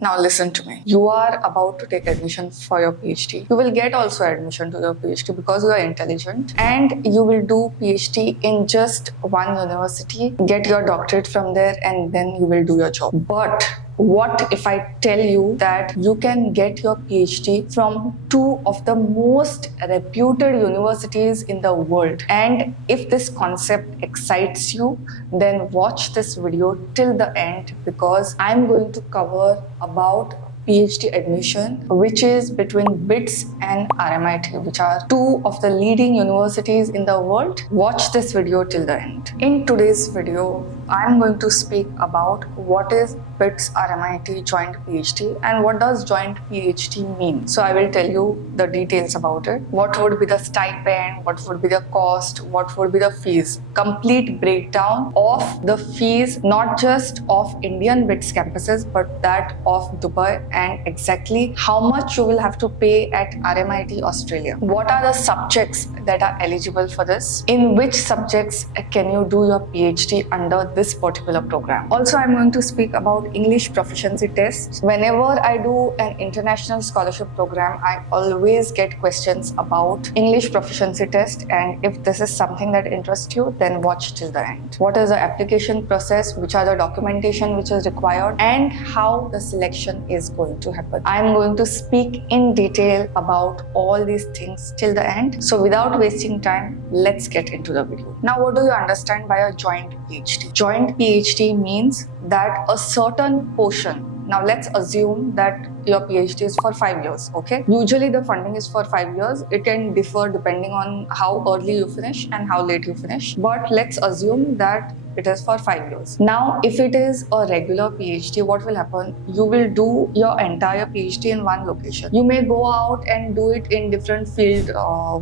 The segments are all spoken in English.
Now listen to me. You are about to take admission for your PhD. You will get also admission to your PhD because you are intelligent and you will do PhD in just one university, get your doctorate from there and then you will do your job. But what if I tell you that you can get your PhD from two of the most reputed universities in the world? And if this concept excites you, then watch this video till the end because I'm going to cover about PhD admission, which is between BITS and RMIT, which are two of the leading universities in the world. Watch this video till the end. In today's video, I'm going to speak about what is BITS RMIT joint PhD and what does joint PhD mean. So I will tell you the details about it. What would be the stipend, what would be the cost, what would be the fees. Complete breakdown of the fees, not just of Indian BITS campuses, but that of Dubai, and exactly how much you will have to pay at RMIT Australia. What are the subjects that are eligible for this? In which subjects can you do your PhD under this particular program? Also, I'm going to speak about English proficiency tests. Whenever I do an international scholarship program, I always get questions about English proficiency test, and if this is something that interests you, then watch till the end. What is the application process, which are the documentation which is required, and how the selection is going to happen. I'm going to speak in detail about all these things till the end. So without wasting time, let's get into the video. Now, what do you understand by a joint PhD? Joint PhD means that a certain portion. Now let's assume that your PhD is for 5 years, okay? Usually the funding is for 5 years. It can differ depending on how early you finish and how late you finish. But let's assume that it is for 5 years. Now, if it is a regular PhD, what will happen? You will do your entire PhD in one location. You may go out and do it in different field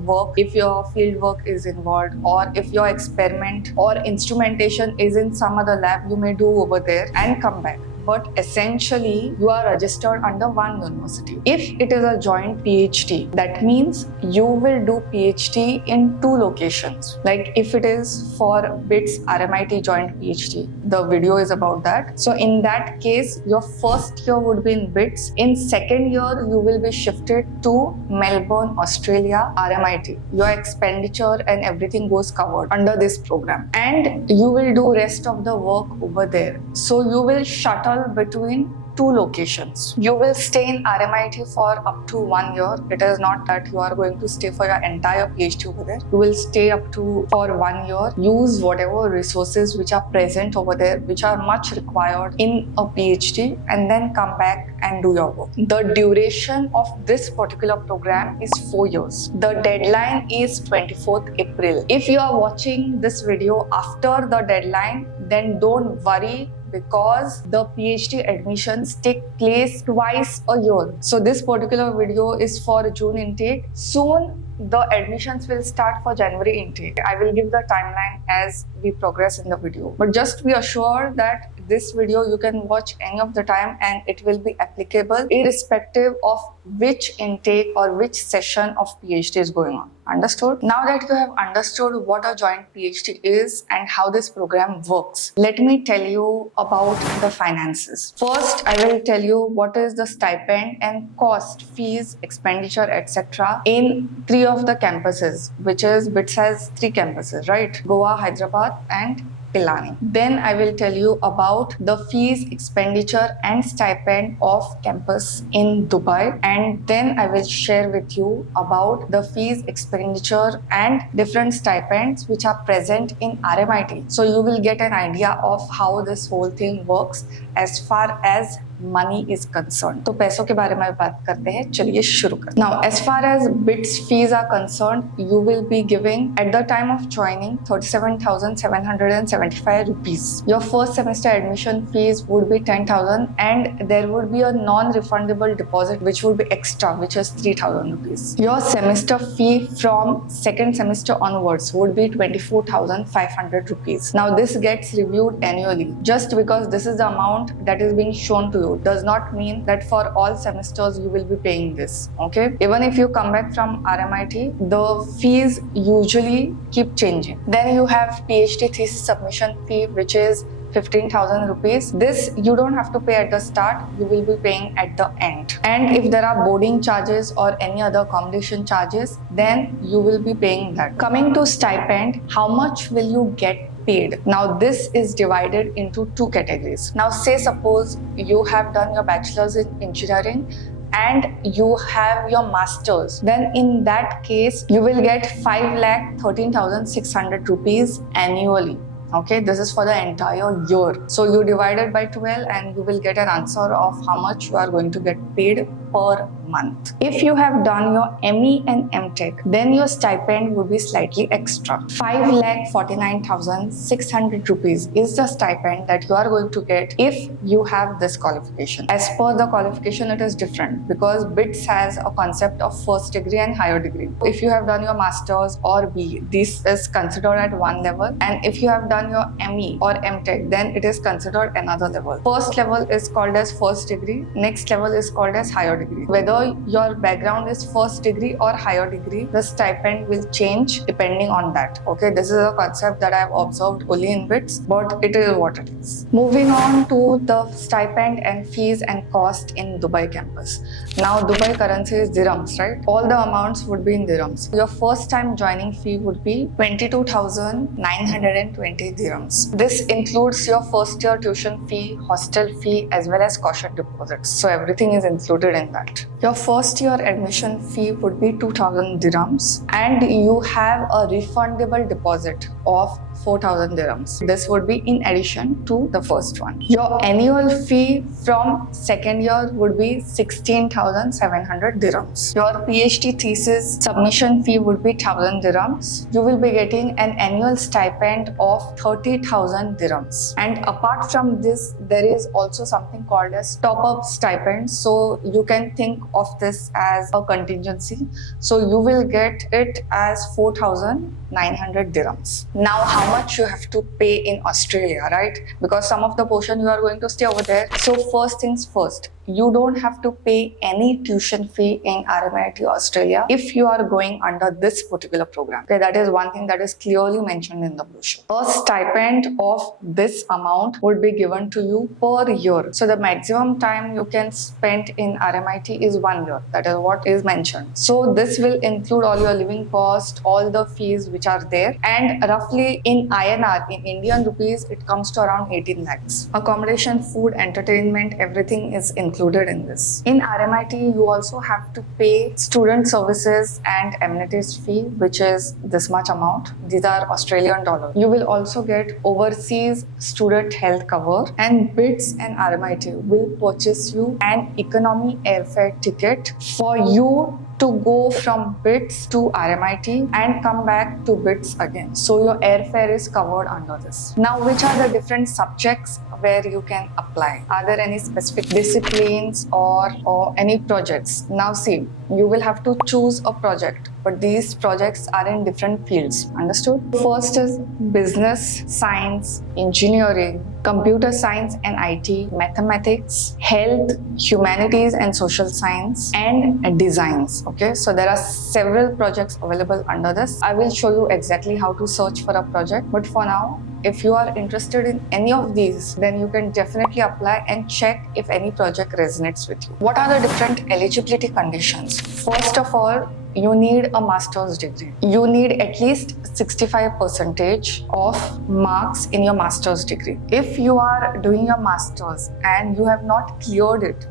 work if your field work is involved, or if your experiment or instrumentation is in some other lab, you may do over there and come back. But essentially, you are registered under one university. If it is a joint PhD, that means you will do PhD in two locations. Like if it is for BITS RMIT joint PhD, the video is about that. So in that case, your first year would be in BITS. In second year, you will be shifted to Melbourne, Australia, RMIT. Your expenditure and everything goes covered under this program. And you will do rest of the work over there. So you will shuttle between two locations. You will stay in RMIT for up to 1 year. It is not that you are going to stay for your entire PhD over there. You will stay for 1 year, use whatever resources which are present over there, which are much required in a PhD, and then come back and do your work. The duration of this particular program is 4 years. The deadline is 24th April. If you are watching this video after the deadline, then don't worry, because the PhD admissions take place twice a year. So this particular video is for June intake. Soon the admissions will start for January intake. I will give the timeline as we progress in the video. But just be assured that this video you can watch any of the time and it will be applicable irrespective of which intake or which session of PhD is going on. Understood? Now that you have understood what a joint PhD is and how this program works, let me tell you about the finances. First, I will tell you what is the stipend and cost, fees, expenditure, etc. in three of the campuses, which is BITS has 3 campuses, right? Goa, Hyderabad and Pilani. Then I will tell you about the fees, expenditure and stipend of campus in Dubai, and then I will share with you about the fees, expenditure and different stipends which are present in RMIT. So you will get an idea of how this whole thing works as far as money is concerned. तो पैसों के बारे में बात करते हैं, चलिए शुरू करते हैं. Now, as far as BITS fees are concerned, you will be giving at the time of joining 37,775 rupees. Your first semester admission fees would be 10,000, and there would be a non-refundable deposit which would be extra, which is 3,000 rupees. Your semester fee from second semester onwards would be 24,500 rupees. Now, this gets reviewed annually. Just because this is the amount that is being shown to you does not mean that for all semesters you will be paying this, okay? Even if you come back from RMIT, the fees usually keep changing. Then you have PhD thesis submission fee, which is 15,000 rupees. This you don't have to pay at the start, you will be paying at the end. And if there are boarding charges or any other accommodation charges, then you will be paying that. Coming to stipend, how much will you get paid? Now this is divided into two categories. Now say suppose you have done your bachelor's in engineering and you have your masters, then in that case you will get 5,13,600 rupees annually. Okay, this is for the entire year. So you divide it by 12 and you will get an answer of how much you are going to get paid per month. If you have done your ME and MTech, then your stipend would be slightly extra. 5,49,600 rupees is the stipend that you are going to get if you have this qualification. As per the qualification, it is different because BITS has a concept of first degree and higher degree. If you have done your masters or BE, this is considered at one level, and if you have done your ME or MTech, then it is considered another level. First level is called as first degree, next level is called as higher degree. Whether your background is first degree or higher degree, the stipend will change depending on that. Okay, this is a concept that I have observed only in BITS, but it is what it is. Moving on to the stipend and fees and cost in Dubai campus. Now Dubai currency is dirhams, right? All the amounts would be in dirhams. Your first time joining fee would be 22,920 dirhams. This includes your first year tuition fee, hostel fee, as well as caution deposits. So everything is included in that. Your first year admission fee would be 2,000 dirhams and you have a refundable deposit of 4,000 dirhams. This would be in addition to the first one. Your annual fee from second year would be 16,700 dirhams. Your PhD thesis submission fee would be 1,000 dirhams. You will be getting an annual stipend of 30,000 dirhams. And apart from this, there is also something called as top-up stipend. So you can think of this as a contingency. So you will get it as 4,900 dirhams. Now, how much you have to pay in Australia, right? Because some of the portion you are going to stay over there. So first things first, you don't have to pay any tuition fee in RMIT Australia if you are going under this particular program. Okay, that is one thing that is clearly mentioned in the brochure. A stipend of this amount would be given to you per year. So the maximum time you can spend in RMIT is 1 year. That is what is mentioned. So this will include all your living cost, all the fees which are there, and roughly in INR, in Indian rupees, it comes to around 18 lakhs. Accommodation, food, entertainment, everything is included in this. In RMIT, you also have to pay student services and amenities fee, which is this much amount. These are Australian dollars. You will also get overseas student health cover, and BITS and RMIT will purchase you an economy airfare ticket for you to go from BITS to RMIT and come back to BITS again. So your airfare is covered under this. Now, which are the different subjects where you can apply? Are there any specific disciplines or any projects? Now see, you will have to choose a project, but these projects are in different fields. Understood? First is business, science, engineering, computer science and IT, mathematics, health, humanities and social science, and designs. Okay, so there are several projects available under this. I will show you exactly how to search for a project, but for now, if you are interested in any of these, then you can definitely apply and check if any project resonates with you. What are the different eligibility conditions? First of all, you need a master's degree. You need at least 65% of marks in your master's degree. If you are doing your master's and you have not cleared it,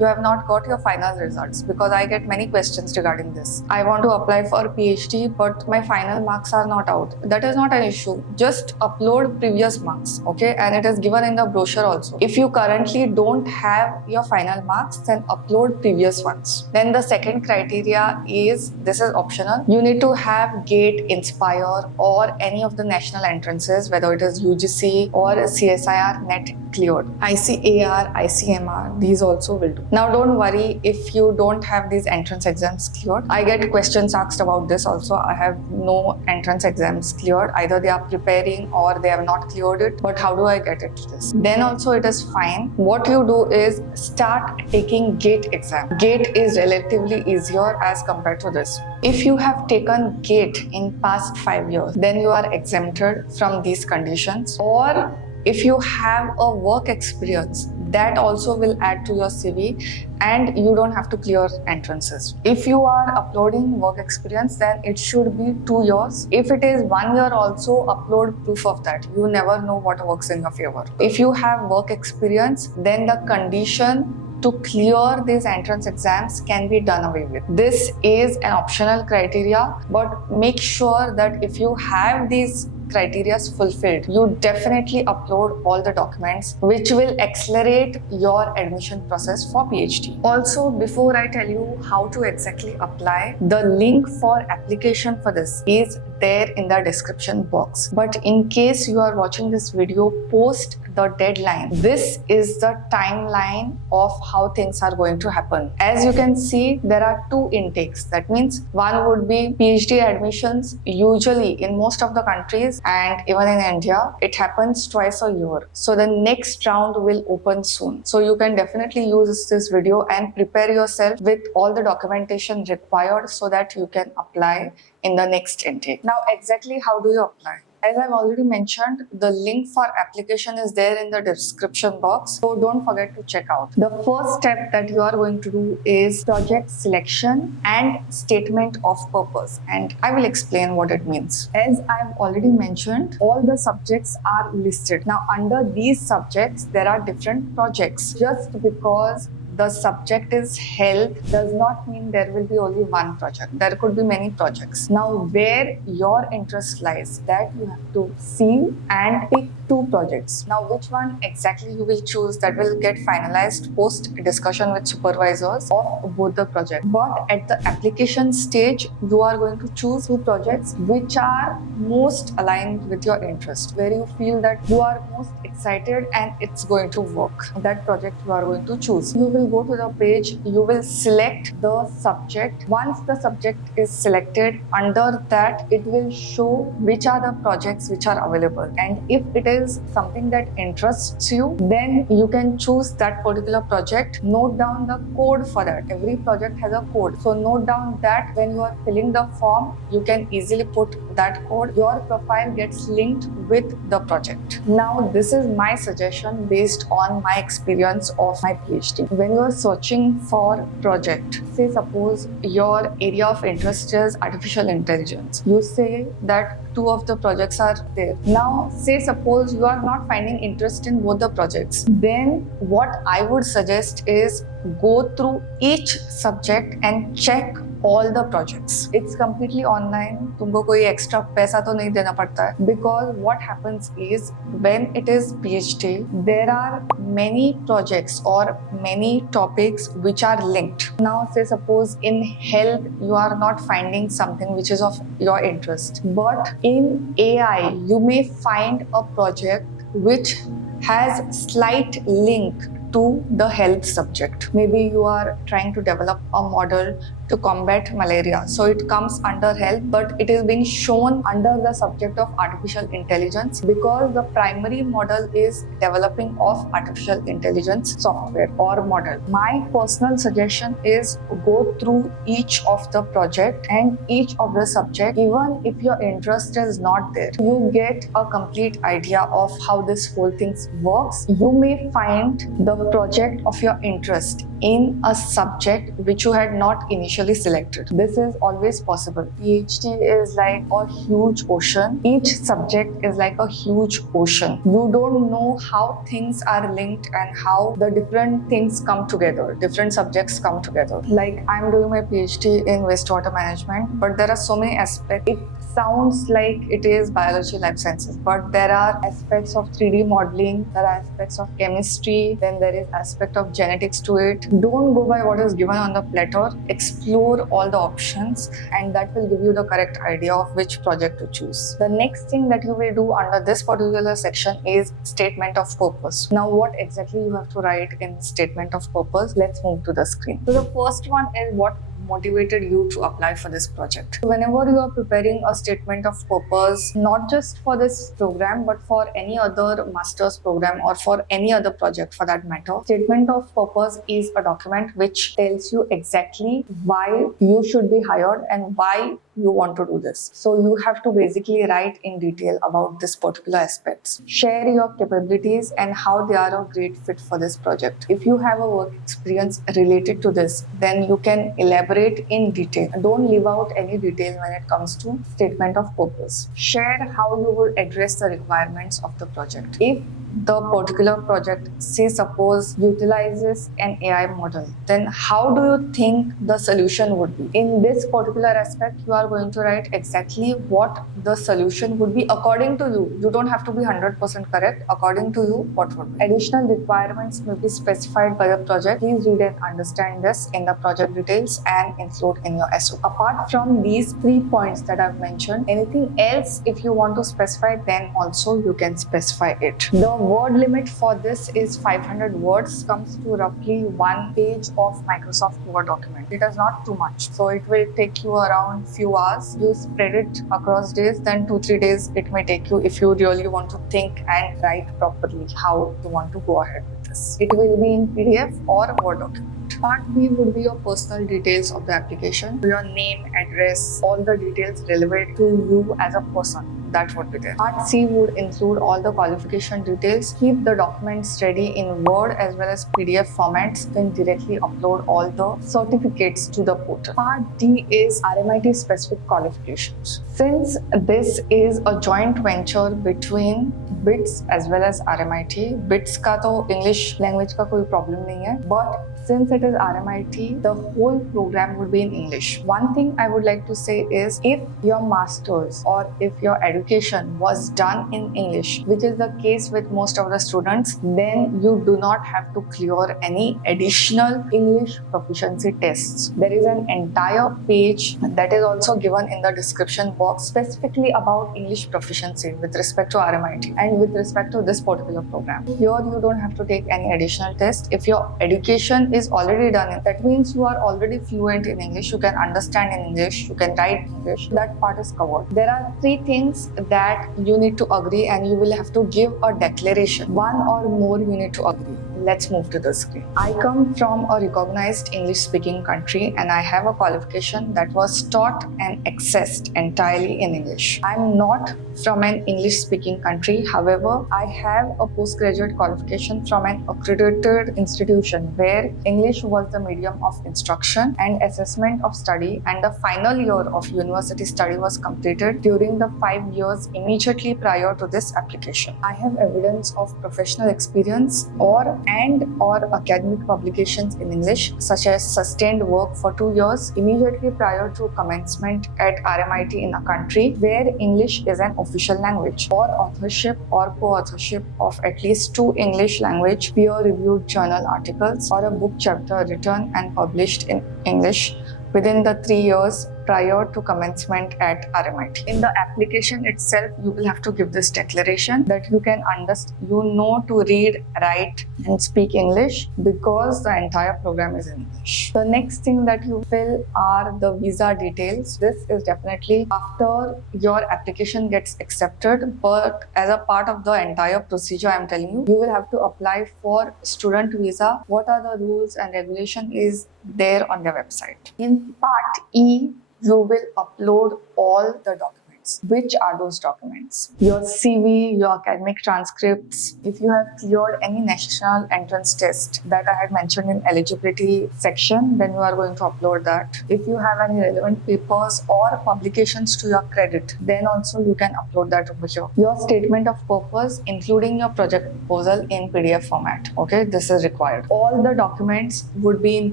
you have not got your final results, because I get many questions regarding this. I want to apply for PhD, but my final marks are not out. That is not an issue. Just upload previous marks, okay? And it is given in the brochure also. If you currently don't have your final marks, then upload previous ones. Then the second criteria is, this is optional. You need to have GATE, Inspire, or any of the national entrances, whether it is UGC or CSIR NET cleared. ICAR, ICMR, these also will do. Now don't worry if you don't have these entrance exams cleared. I get questions asked about this also. I have no entrance exams cleared. Either they are preparing or they have not cleared it. But how do I get it to this? Then also it is fine. What you do is start taking GATE exam. GATE is relatively easier as compared to this. If you have taken GATE in past 5 years, then you are exempted from these conditions. Or If you have a work experience, that also will add to your CV and you don't have to clear entrances. If you are uploading work experience, then it should be 2 years. If it is 1 year, also upload proof of that. You never know what works in your favor. If you have work experience, then the condition to clear these entrance exams can be done away with. This is an optional criteria, but make sure that if you have these criteria fulfilled, you definitely upload all the documents, which will accelerate your admission process for PhD. Also, before I tell you how to exactly apply, the link for application for this is there in the description box. But in case you are watching this video post the deadline, this is the timeline of how things are going to happen. As you can see, there are 2 intakes. That means one would be PhD admissions. Usually in most of the countries and even in India, it happens twice a year. So the next round will open soon. So you can definitely use this video and prepare yourself with all the documentation required so that you can apply in the next intake. Now, exactly how do you apply? As I've already mentioned, the link for application is there in the description box, so don't forget to check out. The first step that you are going to do is project selection and statement of purpose, and I will explain what it means. As I've already mentioned, all the subjects are listed. Now, under these subjects, there are different projects. Just because the subject is health does not mean there will be only one project. There could be many projects. Now, where your interest lies, that you have to see and pick 2 projects. Now, which one exactly you will choose, that will get finalized post discussion with supervisors of both the projects. But at the application stage, you are going to choose 2 projects which are most aligned with your interest, where you feel that you are most excited and it's going to work. That project you are going to choose. You will go to the page, you will select the subject. Once the subject is selected, under that it will show which are the projects which are available, and if it is something that interests you, then you can choose that particular project. Note down the code for that. Every project has a code, so note down that when you are filling the form, you can easily put that code. Your profile gets linked with the project. Now, this is my suggestion based on my experience of my PhD. When you are searching for project, say suppose your area of interest is artificial intelligence, you say that 2 of the projects are there. Now, say suppose you are not finding interest in both the projects, then what I would suggest is go through each subject and check all the projects. It's completely online. तुमको कोई extra पैसा तो नहीं देना पड़ता है. Because what happens is, when it is PhD, there are many projects or many topics which are linked. Now, say suppose in health you are not finding something which is of your interest, but in AI you may find a project which has slight link to the health subject. Maybe you are trying to develop a model to combat malaria, so it comes under health, but it is being shown under the subject of artificial intelligence because the primary model is developing of artificial intelligence software or model. My personal suggestion is go through each of the project and each of the subject. Even if your interest is not there, you get a complete idea of how this whole thing works. You may find the project of your interest in a subject which you had not initially selected. This is always possible. PhD is like a huge ocean. Each subject is like a huge ocean. You don't know how things are linked and how the different things come together, different subjects come together. Like, I'm doing my PhD in wastewater management, but there are so many aspects. It sounds like it is biology, life sciences, but there are aspects of 3D modeling, there are aspects of chemistry, then there is aspect of genetics to it. Don't go by what is given on the platter. Explore all the options, and that will give you the correct idea of which project to choose. The next thing that you will do under this particular section is statement of purpose. Now, what exactly you have to write in statement of purpose? Let's move to the screen. So the first one is what motivated you to apply for this project. Whenever you are preparing a statement of purpose, not just for this program, but for any other master's program or for any other project for that matter, statement of purpose is a document which tells you exactly why you should be hired and why you want to do this. So you have to basically write in detail about this particular aspects. Share your capabilities and how they are a great fit for this project. If you have a work experience related to this, then you can elaborate in detail. Don't leave out any detail when it comes to statement of purpose. Share how you will address the requirements of the project. If the particular project, say suppose, utilizes an AI model, then how do you think the solution would be? In this particular aspect, you are going to write exactly what the solution would be according to you. You don't have to be 100% correct. According to you, what would be? Additional requirements may be specified by the project. Please read and understand this in the project details and include in your SOP. Apart from these 3 points that I've mentioned, anything else if you want to specify, then also you can specify it. The word limit for this is 500 words, comes to roughly 1 page of Microsoft Word document. It is not too much, so it will take you around few hours. You spread it across days, then 2-3 days it may take you if you really want to think and write properly how you want to go ahead with this. It will be in PDF or Word document. Part B would be your personal details of the application, your name, address, all the details relevant to you as a person. That would be there. Part C would include all the qualification details. Keep the documents ready in Word as well as PDF formats. Then directly upload all the certificates to the portal. Part D is RMIT specific qualifications. Since this is a joint venture between BITS as well as RMIT, BITS का तो English language का कोई problem नहीं है, but since it is RMIT, the whole program would be in English. One thing I would like to say is, if your master's or if your education was done in English, which is the case with most of the students, then you do not have to clear any additional English proficiency tests. There is an entire page that is also given in the description box specifically about English proficiency with respect to RMIT and with respect to this particular program. Here you don't have to take any additional test. If your education is already done, that means you are already fluent in English, you can understand in English, you can write English, that part is covered. There are 3 things that you need to agree and you will have to give a declaration. 1 or more you need to agree. Let's move to the screen. I come from a recognized English speaking country and I have a qualification that was taught and accessed entirely in English. I'm not from an English speaking country. However, I have a postgraduate qualification from an accredited institution where English was the medium of instruction and assessment of study, and the final year of university study was completed during the 5 years immediately prior to this application. I have evidence of professional experience or academic publications in English, such as sustained work for 2 years immediately prior to commencement at RMIT in a country where English is an official language, or authorship or co-authorship of at least 2 English language peer-reviewed journal articles, or a book chapter written and published in English within the 3 years prior to commencement at RMIT. In the application itself, you will have to give this declaration that you can understand, you know to read, write and speak English because the entire program is in English. The next thing that you fill are the visa details. This is definitely after your application gets accepted, but as a part of the entire procedure I'm telling you, you will have to apply for student visa. What are the rules and regulation is there on their website. In part E, you will upload all the documents. Which are those documents? Your CV, your academic transcripts. If you have cleared any national entrance test that I had mentioned in eligibility section, then you are going to upload that. If you have any relevant papers or publications to your credit, then also you can upload that over here. Your statement of purpose, including your project proposal in PDF format. Okay, this is required. All the documents would be in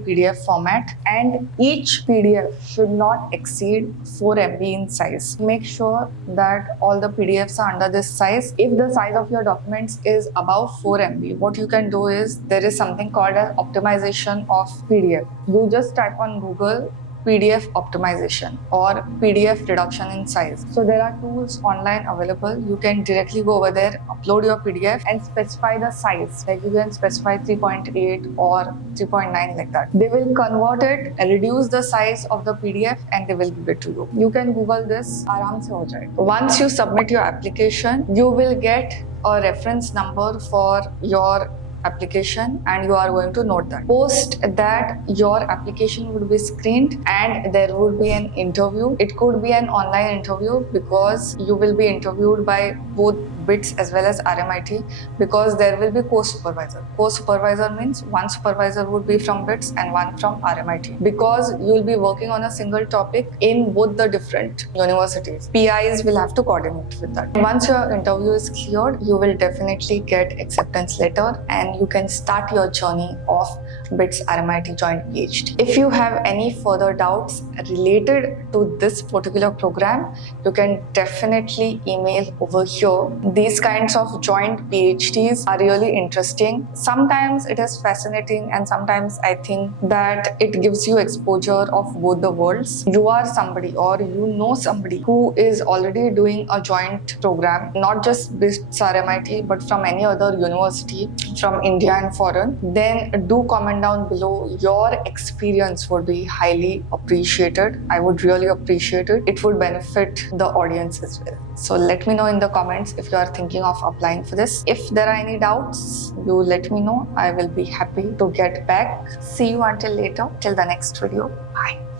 PDF format and each PDF should not exceed 4 MB in size. Make sure that all the PDFs are under this size. If the size of your documents is above 4 MB, what you can do is there is something called as optimization of PDF. You just type on Google PDF optimization or PDF reduction in size. So there are tools online available. You can directly go over there, upload your PDF and specify the size. Like you can specify 3.8 or 3.9 like that. They will convert it, reduce the size of the PDF and they will give it to you. You can Google this, आराम से हो जाएगा. Once you submit your application, you will get a reference number for your application and you are going to note that. Post that, your application would be screened and there would be an interview. It could be an online interview because you will be interviewed by both BITS as well as RMIT, because there will be co-supervisor. Co-supervisor means one supervisor would be from BITS and one from RMIT, because you will be working on a single topic in both the different universities. PIs will have to coordinate with that. Once your interview is cleared, you will definitely get acceptance letter and you can start your journey of BITS RMIT joint PhD. If you have any further doubts related to this particular program, you can definitely email over here. These kinds of joint PhDs are really interesting. Sometimes it is fascinating and sometimes I think that it gives you exposure of both the worlds. You are somebody or you know somebody who is already doing a joint program, not just BITS RMIT but from any other university from India and foreign, then do comment down below. Your experience would be highly appreciated. I would really appreciate it. It would benefit the audience as well. So let me know in the comments if you are thinking of applying for this. If there are any doubts, you let me know. I will be happy to get back. See you until later. Till the next video. Bye.